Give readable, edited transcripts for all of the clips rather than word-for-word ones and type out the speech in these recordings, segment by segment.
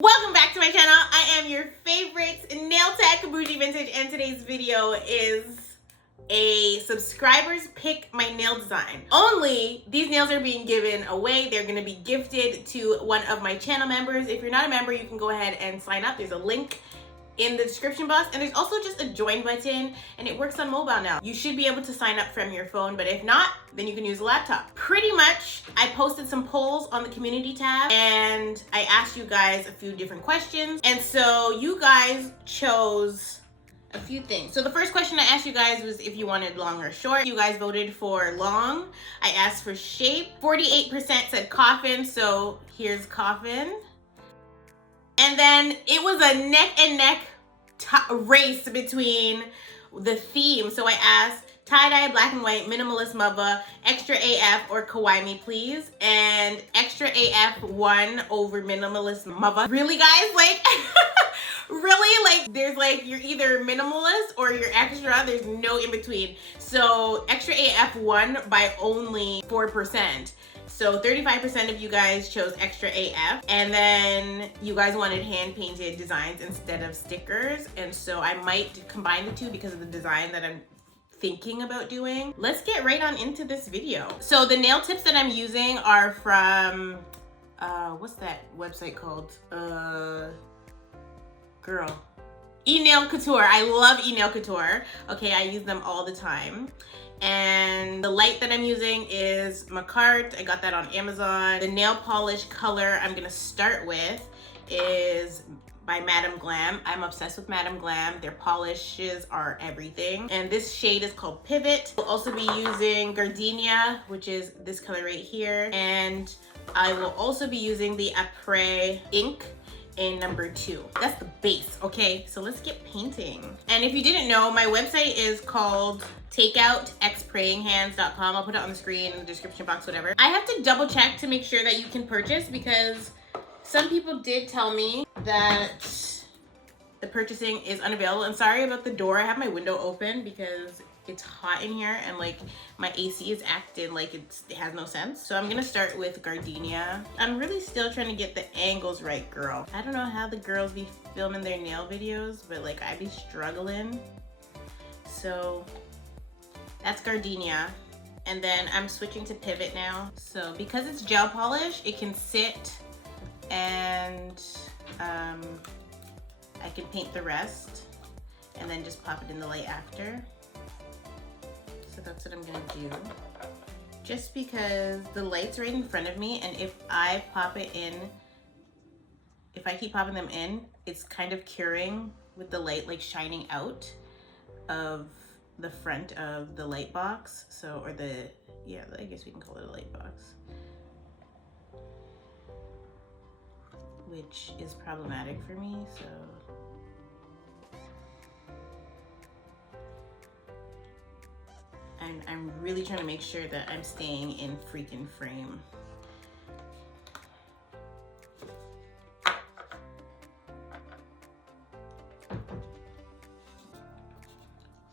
Welcome back to my channel. I am your favorite nail tech bougie vintage, and today's video is a subscribers pick my nail design. Only these nails are being given away. They're going to be gifted to one of my channel members. If you're not a member, you can go ahead and sign up. There's a link in the description box, and there's also just a join button, and it works on mobile now. You should be able to sign up from your phone, but if not, then you can use a laptop. Pretty much, I posted some polls on the community tab, and I asked you guys a few different questions, and so you guys chose a few things. So the first question I asked you guys was if you wanted long or short. You guys voted for long. I asked for shape. 48% said coffin, so here's coffin. And then it was a neck and neck race between the theme. So I asked tie-dye, black and white, minimalist mother, extra AF, or kawaii me please. And extra AF won over minimalist mother. Really, guys? Like, really? Like, there's like, you're either minimalist or you're extra. There's no in between. So extra AF won by only 4%. So 35% of you guys chose extra AF, and then you guys wanted hand-painted designs instead of stickers, and so I might combine the two because of the design that I'm thinking about doing. Let's get right on into this video. So the nail tips that I'm using are from, what's that website called? Girl. E-Nail Couture. I love E-Nail Couture. Okay, I use them all the time. And the light that I'm using is Macart. I got that on Amazon. The nail polish color I'm gonna start with is by Madam Glam. I'm obsessed with Madam Glam. Their polishes are everything. And this shade is called Pivot. We'll also be using Gardenia, which is this color right here. And I will also be using the Après ink in number 2. That's the base, okay? So let's get painting. And if you didn't know, my website is called takeoutxprayinghands.com. I'll put it on the screen, in the description box, whatever. I have to double check to make sure that you can purchase, because some people did tell me that the purchasing is unavailable. I'm sorry about the door. I have my window open because it's hot in here, and like my AC is acting like it has no sense. So I'm gonna start with Gardenia. I'm really still trying to get the angles right, girl. I don't know how the girls be filming their nail videos, but like I be struggling. So that's Gardenia. And then I'm switching to Pivot now. So because it's gel polish, it can sit, and I can paint the rest and then just pop it in the light after. So that's what I'm gonna do. Just because the light's right in front of me, and if I pop it in, if I keep popping them in, it's kind of curing with the light like shining out of the front of the light box. So, or the, yeah, I guess we can call it a light box. Which is problematic for me, so. And I'm really trying to make sure that I'm staying in freaking frame.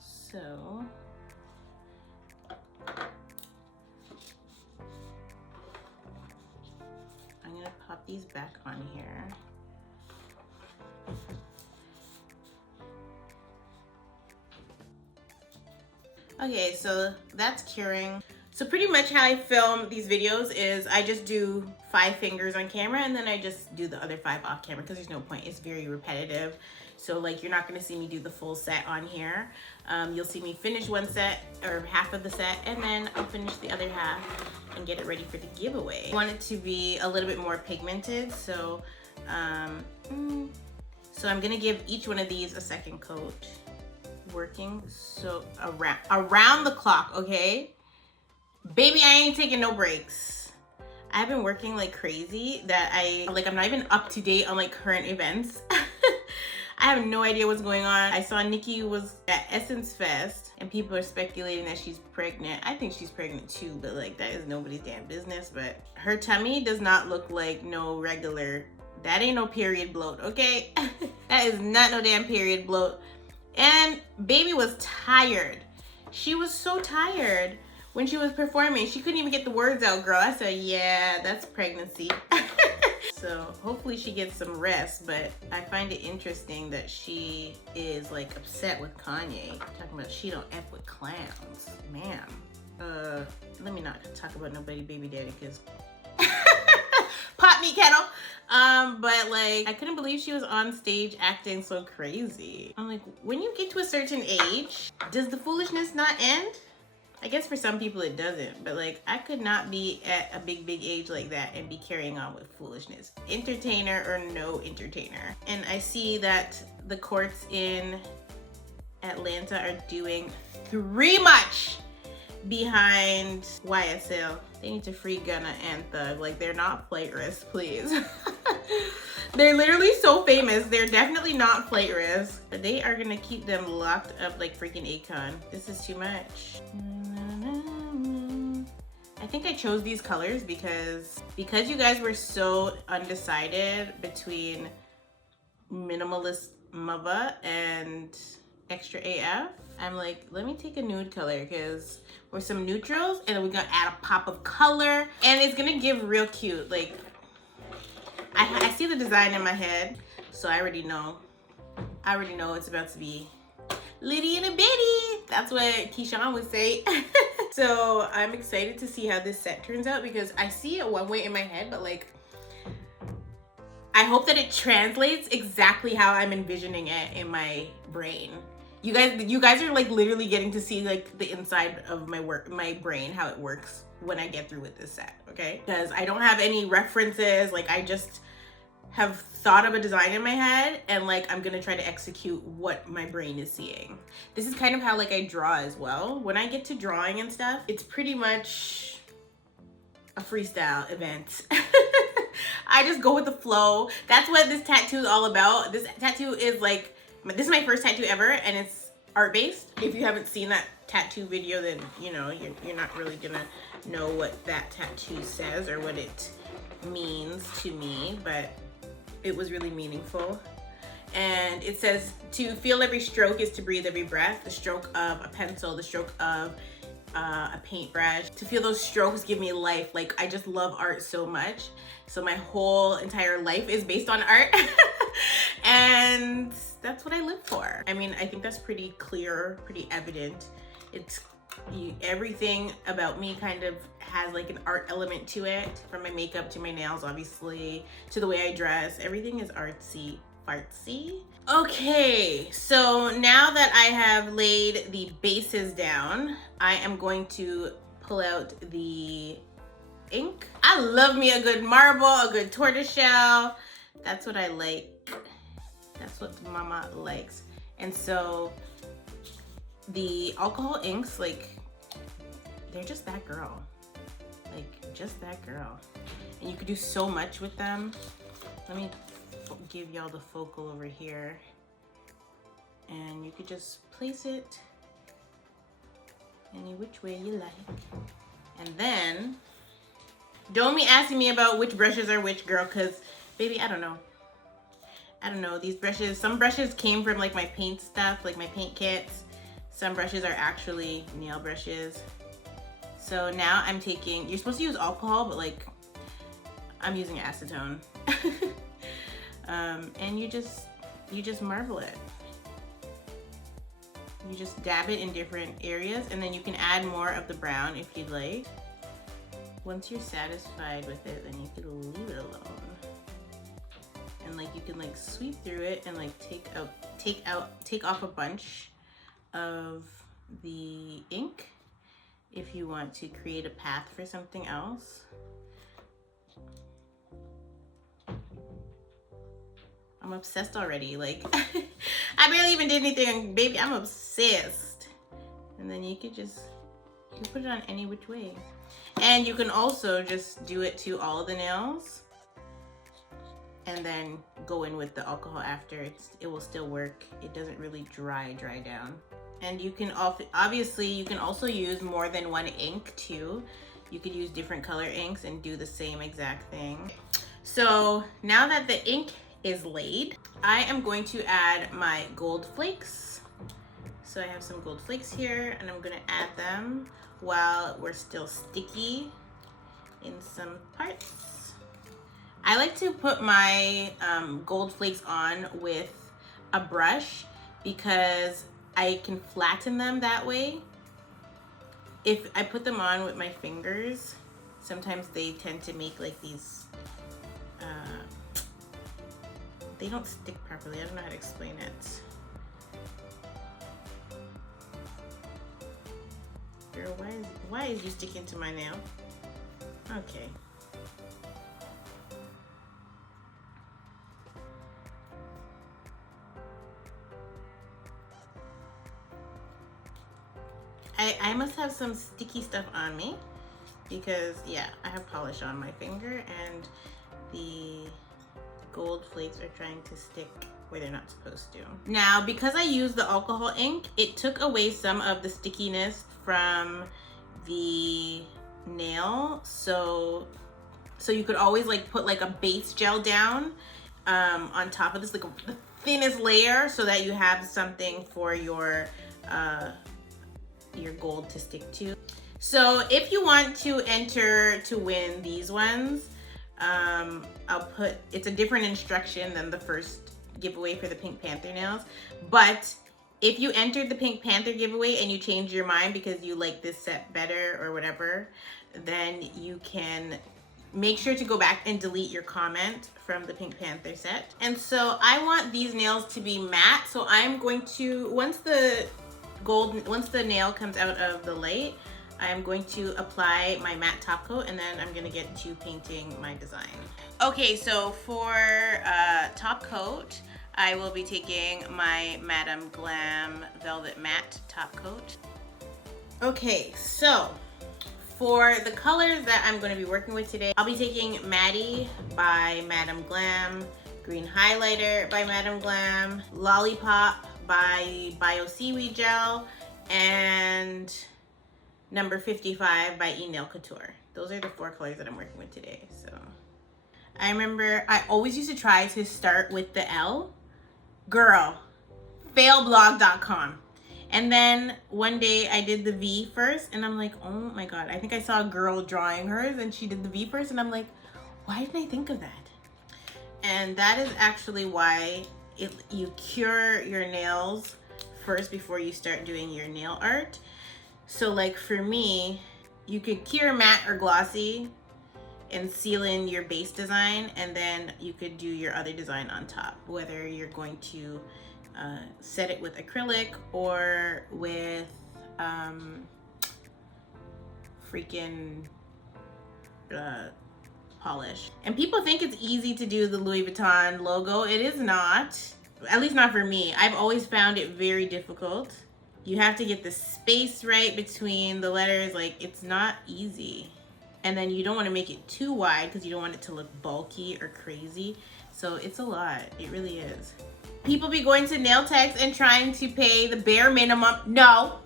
So, I'm gonna pop these back on here. Okay, so that's curing. So pretty much how I film these videos is I just do 5 fingers on camera, and then I just do the other 5 off camera because there's no point. It's very repetitive. So like you're not gonna see me do the full set on here. You'll see me finish one set or half of the set, and then I'll finish the other half and get it ready for the giveaway. I want it to be a little bit more pigmented, so so I'm gonna give each one of these a second coat. Working so around the clock, okay? Baby, I ain't taking no breaks. I've been working like crazy that I'm not even up to date on like current events. I have no idea what's going on. I saw Nikki was at Essence Fest, and people are speculating that she's pregnant. I think she's pregnant too, but like that is nobody's damn business. But her tummy does not look like no regular, that ain't no period bloat, okay? That is not no damn period bloat. And baby was tired. She was so tired when she was performing. She couldn't even get the words out, girl. I said, yeah, that's pregnancy. So hopefully she gets some rest, but I find it interesting that she is like upset with Kanye. Talking about she don't F with clowns. Ma'am. Let me not talk about nobody baby daddy, because pot me kettle. But like, I couldn't believe she was on stage acting so crazy. I'm like, when you get to a certain age, does the foolishness not end? I guess for some people it doesn't, but like, I could not be at a big age like that and be carrying on with foolishness. Entertainer or no entertainer. And I see that the courts in Atlanta are doing 3 much behind YSL. They need to free Gunna and Thug. Like, they're not flight risk, please. They're literally so famous. They're definitely not flight risk, but they are gonna keep them locked up like freaking Akon. This is too much. I think I chose these colors because you guys were so undecided between minimalist mava and extra AF. I'm like, let me take a nude color because we're some neutrals, and then we're gonna add a pop of color, and it's gonna give real cute. Like, I see the design in my head, so I already know it's about to be litty and a bitty. That's what Keyshawn would say. So I'm excited to see how this set turns out, because I see it one way in my head, but like, I hope that it translates exactly how I'm envisioning it in my brain. You guys are like literally getting to see like the inside of my brain, how it works when I get through with this set, okay? Because I don't have any references. Like, I just have thought of a design in my head, and like, I'm gonna try to execute what my brain is seeing. This is kind of how like I draw as well. When I get to drawing and stuff, it's pretty much a freestyle event. I just go with the flow. That's what this tattoo is all about. This tattoo is like, this is my first tattoo ever, and it's art-based. If you haven't seen that tattoo video, then you know, you're not really gonna know what that tattoo says or what it means to me, but it was really meaningful. And it says, to feel every stroke is to breathe every breath. The stroke of a pencil, the stroke of a paintbrush. To feel those strokes give me life. Like, I just love art so much. So my whole entire life is based on art. And that's what I live for. I mean, I think that's pretty clear, pretty evident. Everything about me kind of has like an art element to it, from my makeup to my nails, obviously, to the way I dress. Everything is artsy fartsy. Okay, so now that I have laid the bases down, I am going to pull out the ink. I love me a good marble, a good tortoiseshell. That's what I like. That's what mama likes. And so the alcohol inks, like, they're just that girl. Like, just that girl. And you could do so much with them. Let me give y'all the focal over here. And you could just place it any which way you like. And then, don't be asking me about which brushes are which, girl, because, baby, I don't know. I don't know. These brushes, some brushes came from like my paint stuff, like my paint kits. Some brushes are actually nail brushes. So now I'm taking, you're supposed to use alcohol, but like, I'm using acetone. And you just marble it. You just dab it in different areas, and then you can add more of the brown if you'd like. Once you're satisfied with it, then you can leave it alone. And like, you can like sweep through it and like take off a bunch of the ink if you want to create a path for something else. I'm obsessed already. Like, I barely even did anything, baby. I'm obsessed. And then you could put it on any which way. And you can also just do it to all of the nails and then go in with the alcohol after. It will still work. It doesn't really dry down. And you can obviously, you can also use more than one ink too. You could use different color inks and do the same exact thing. So now that the ink is laid, I am going to add my gold flakes. So I have some gold flakes here, and I'm gonna add them while we're still sticky in some parts. I like to put my gold flakes on with a brush because I can flatten them that way. If I put them on with my fingers, sometimes they tend to make like these, they don't stick properly. I don't know how to explain it. Girl, why is you sticking to my nail? Okay. I must have some sticky stuff on me because yeah, I have polish on my finger and the gold flakes are trying to stick where they're not supposed to. Now, because I used the alcohol ink, it took away some of the stickiness from the nail. So you could always like put like a base gel down on top of this, like the thinnest layer, so that you have something for your gold to stick to. So if you want to enter to win these ones, it's a different instruction than the first giveaway for the Pink Panther nails. But if you entered the Pink Panther giveaway and you change your mind because you like this set better or whatever, then you can make sure to go back and delete your comment from the Pink Panther set. And so I want these nails to be matte. So I'm going to, once the nail comes out of the light, I'm going to apply my matte top coat and then I'm gonna get to painting my design. Okay, so for top coat, I will be taking my Madame Glam Velvet Matte top coat. Okay, so for the colors that I'm gonna be working with today, I'll be taking Maddie by Madame Glam, Green Highlighter by Madame Glam, Lollipop by Bio Seaweed Gel, and Number 55 by Nail Couture. Those are the 4 colors that I'm working with today. So I remember I always used to try to start with the L. Girl, failblog.com. And then one day I did the V first and I'm like, oh my God, I think I saw a girl drawing hers and she did the V first and I'm like, why didn't I think of that? And that is actually why you cure your nails first before you start doing your nail art. So like for me, you could cure matte or glossy and seal in your base design, and then you could do your other design on top, whether you're going to set it with acrylic or with freaking polish. And people think it's easy to do the Louis Vuitton logo. It is not, at least not for me. I've always found it very difficult. You have to get the space right between the letters. Like, it's not easy. And then you don't want to make it too wide because you don't want it to look bulky or crazy. So it's a lot. It really is. People be going to nail techs and trying to pay the bare minimum. No,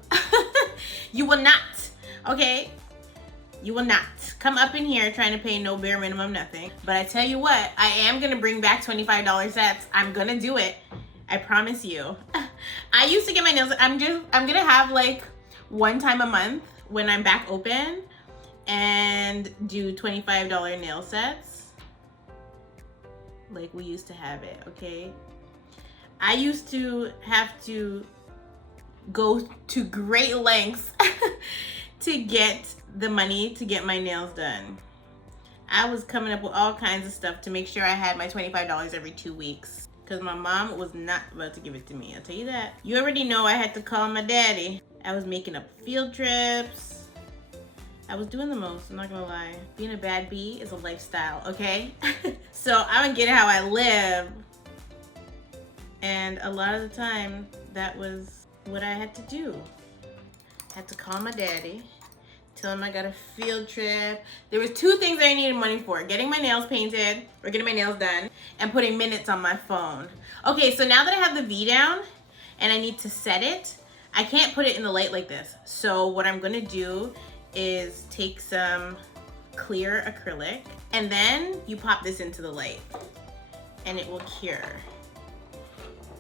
you will not. Okay, you will not come up in here trying to pay no bare minimum nothing. But I tell you what, I am gonna bring back $25 sets. I'm gonna do it. I promise you. I used to get my nails, I'm gonna have like one time a month when I'm back open and do $25 nail sets. Like we used to have it, okay? I used to have to go to great lengths to get the money to get my nails done. I was coming up with all kinds of stuff to make sure I had my $25 every 2 weeks. Because my mom was not about to give it to me, I'll tell you that. You already know I had to call my daddy. I was making up field trips. I was doing the most, I'm not gonna lie. Being a bad bee is a lifestyle, okay? So I'm gonna get how I live. And a lot of the time, that was what I had to do. I had to call my daddy, tell him I got a field trip. There was 2 things I needed money for: getting my nails painted or getting my nails done and putting minutes on my phone. Okay, so now that I have the V down and I need to set it, I can't put it in the light like this. So what I'm gonna do is take some clear acrylic and then you pop this into the light and it will cure.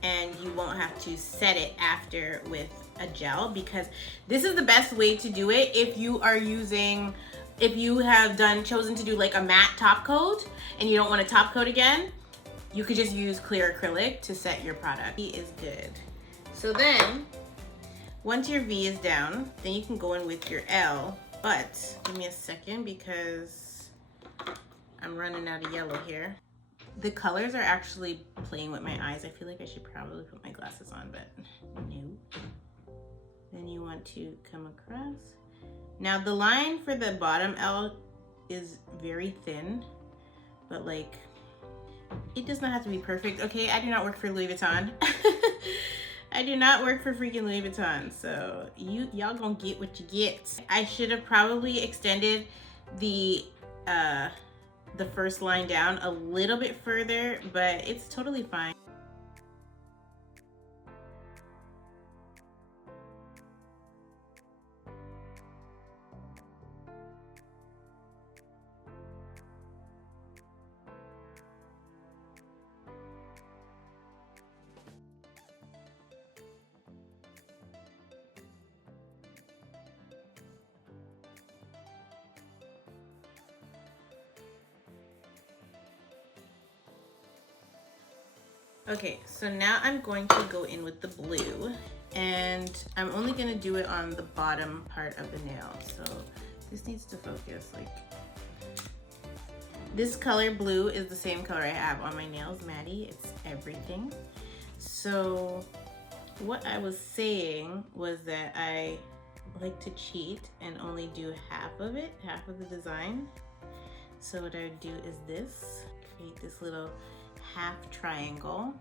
And you won't have to set it after with a gel, because this is the best way to do it if you are using if you have chosen to do like a matte top coat and you don't want to top coat again, you could just use clear acrylic to set your product. V is good. So then, once your V is down, then you can go in with your L. But give me a second because I'm running out of yellow here. The colors are actually playing with my eyes. I feel like I should probably put my glasses on, but no. Then you want to come across. Now the line for the bottom L is very thin, but like, it does not have to be perfect, okay? I do not work for Louis Vuitton. I do not work for freaking Louis Vuitton, so y'all gonna get what you get. I should have probably extended the first line down a little bit further, but it's totally fine. Okay, so now I'm going to go in with the blue, and I'm only gonna do it on the bottom part of the nail. So this needs to focus. Like, this color blue is the same color I have on my nails, Maddie. It's everything. So what I was saying was that I like to cheat and only do half of it, half of the design. So what I would do is this, create this little half triangle.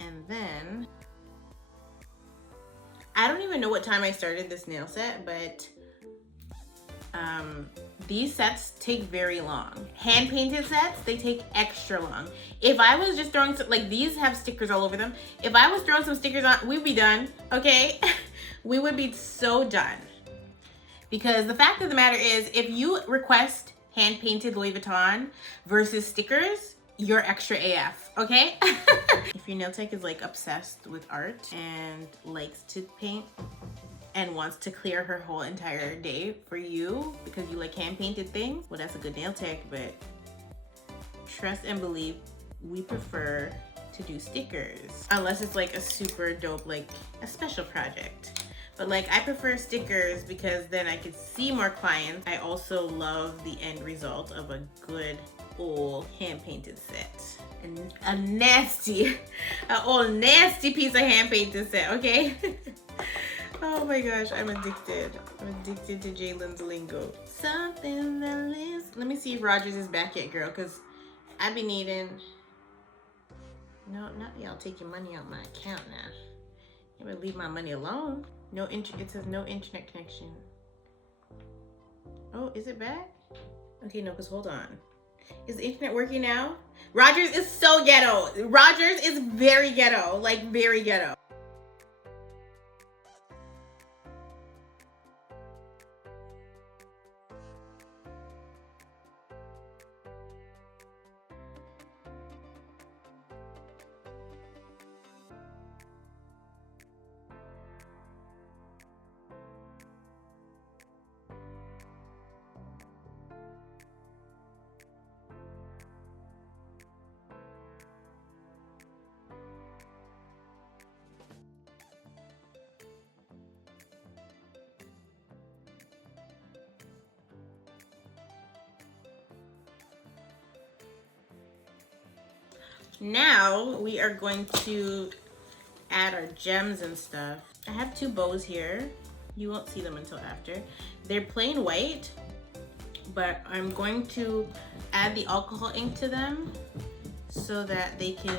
And then, I don't even know what time I started this nail set, but these sets take very long. Hand painted sets, they take extra long. If I was just throwing some, like these have stickers all over them. If I was throwing some stickers on, we'd be done, okay? We would be so done. Because the fact of the matter is, if you request hand painted Louis Vuitton versus stickers, you're extra AF, okay? If your nail tech is like obsessed with art and likes to paint and wants to clear her whole entire day for you because you like hand painted things, well, that's a good nail tech, but trust and believe, we prefer to do stickers. Unless it's like a super dope, like a special project. But like, I prefer stickers because then I could see more clients. I also love the end result of a good old hand painted set. And a old nasty piece of hand painted set, okay? Oh my gosh, I'm addicted. I'm addicted to Jalen's lingo. Something that lives. Let me see if Rogers is back yet, girl, because I be needing. No, not y'all taking money out my account now. You better leave my money alone. No, it says no internet connection. Oh, is it back? Okay, no, because hold on. Is the internet working now? Rogers is so ghetto. Rogers is very ghetto, like very ghetto. Now we are going to add our gems and stuff. I have two bows here. You won't see them until after. They're plain white, but I'm going to add the alcohol ink to them so that they can...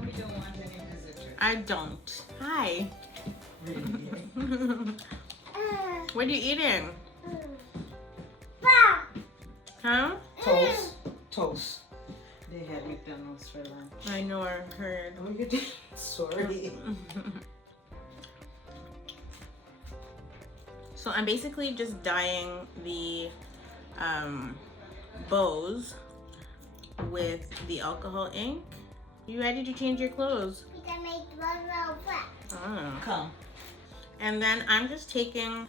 We don't want any visitors. I don't. Hi. What are you eating? Huh? Toast. Toast. They had McDonald's for lunch. I know, I heard. Oh, you did? Sorry. So I'm basically just dyeing the bows with the alcohol ink. You ready to change your clothes? Oh. Come. And then I'm just taking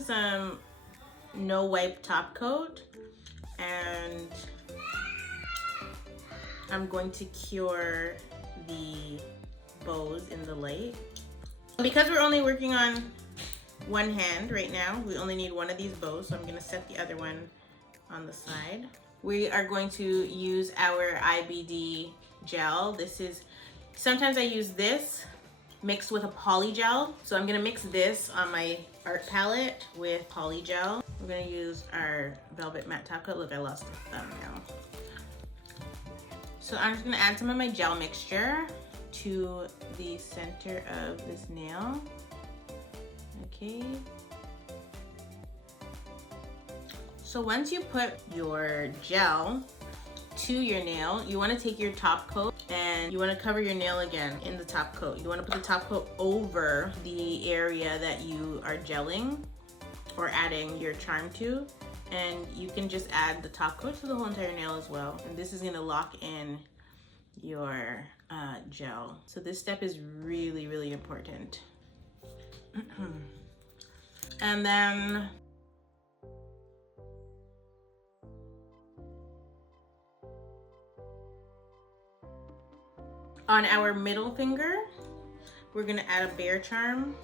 some no wipe top coat, and I'm going to cure the bows in the light. Because we're only working on one hand right now, we only need one of these bows, so I'm gonna set the other one on the side. We are going to use our IBD gel. Sometimes I use this mixed with a poly gel. So I'm gonna mix this on my art palette with poly gel. We're gonna use our velvet matte top coat. Look, I lost the thumbnail. So I'm just gonna add some of my gel mixture to the center of this nail. Okay. So once you put your gel to your nail, you want to take your top coat and you want to cover your nail again in the top coat. You want to put the top coat over the area that you are gelling or adding your charm to, and you can just add the top coat to the whole entire nail as well. And this is going to lock in your gel. So this step is really, really important. And then on our middle finger, we're gonna add a bear charm.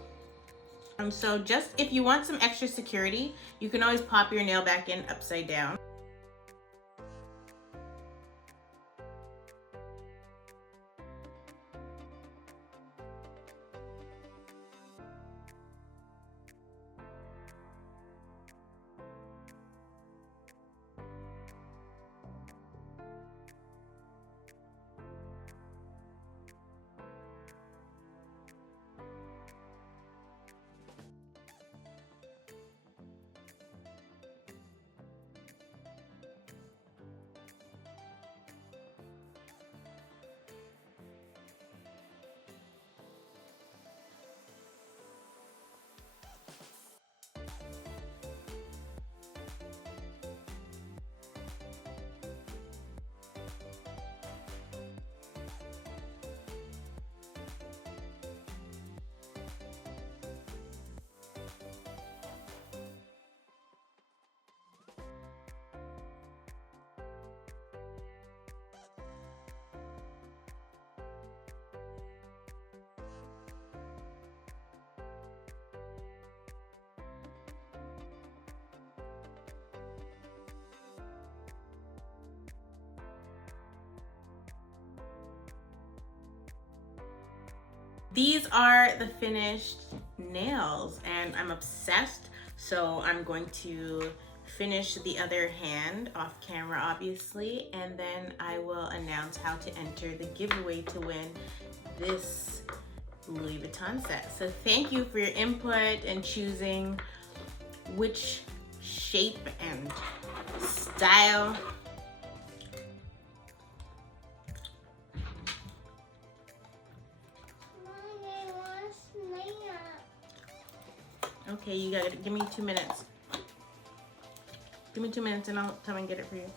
So just if you want some extra security, you can always pop your nail back in upside down. These are the finished nails and I'm obsessed. So I'm going to finish the other hand off camera, obviously, and then I will announce how to enter the giveaway to win this Louis Vuitton set. So thank you for your input and choosing which shape and style. Okay, you gotta give me 2 minutes. Give me 2 minutes and I'll come and get it for you.